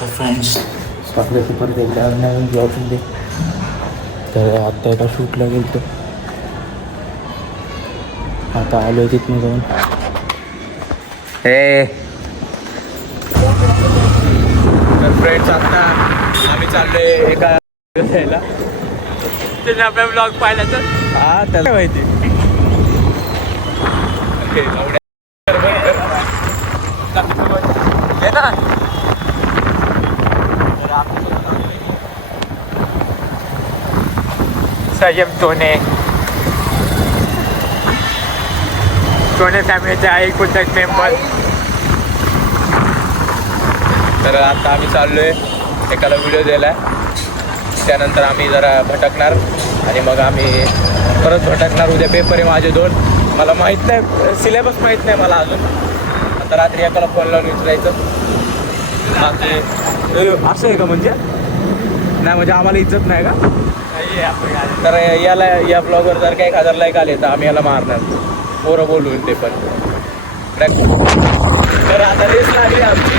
तर फ्रेंड्स स्वागत परत एकदा नवीन ब्लॉगमध्ये. तर आत्ता एका शूटला गेलो, आता आलो आहे तिथून जाऊन. तर फ्रेंड्स आता आम्ही चाललोय एका घ्यायला. त्याने आपला ब्लॉग पाहिला तर हा त्याला माहिती. संयम सोने फॅमिलीचा एकूणच मेंबर. तर आता आम्ही चाललोय एकाला व्हिडिओ द्यायला. त्यानंतर आम्ही जरा भटकणार आणि मग आम्ही परत भटकणार. उद्या पेपर आहे माझे 2. मला माहीत नाही, सिलेबस माहीत नाही मला अजून. आता रात्री एकाला फोन लावून विचारायचं. असं आहे का? म्हणजे नाही म्हणजे आम्हाला इज्जत नाही का? तर याला या ब्लॉगवर जर काही 1000 लाईक आले तर आम्ही याला मारणार. पोरं बोलून ते पण. तर आता रेस लागली आमची.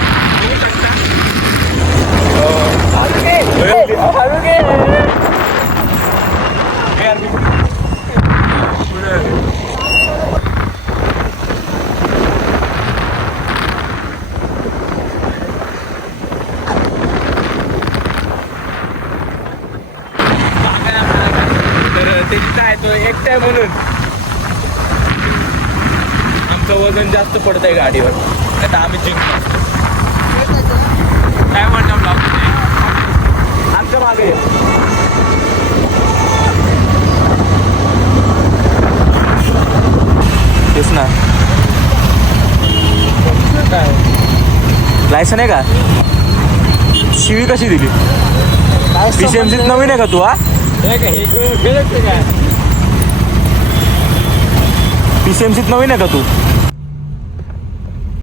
तर त्याची काय तो एकटा आहे म्हणून आमचं वजन जास्त पडत आहे गाडीवर. आता आम्ही जिंकतो. काय म्हणतो ब्लॉग आमच्या मागे तेच ना. काय लायसन आहे का? शिवी कशी दिली? PCMCत नवीन आहे का तू? हा PCMCत नवीन आहे का तू?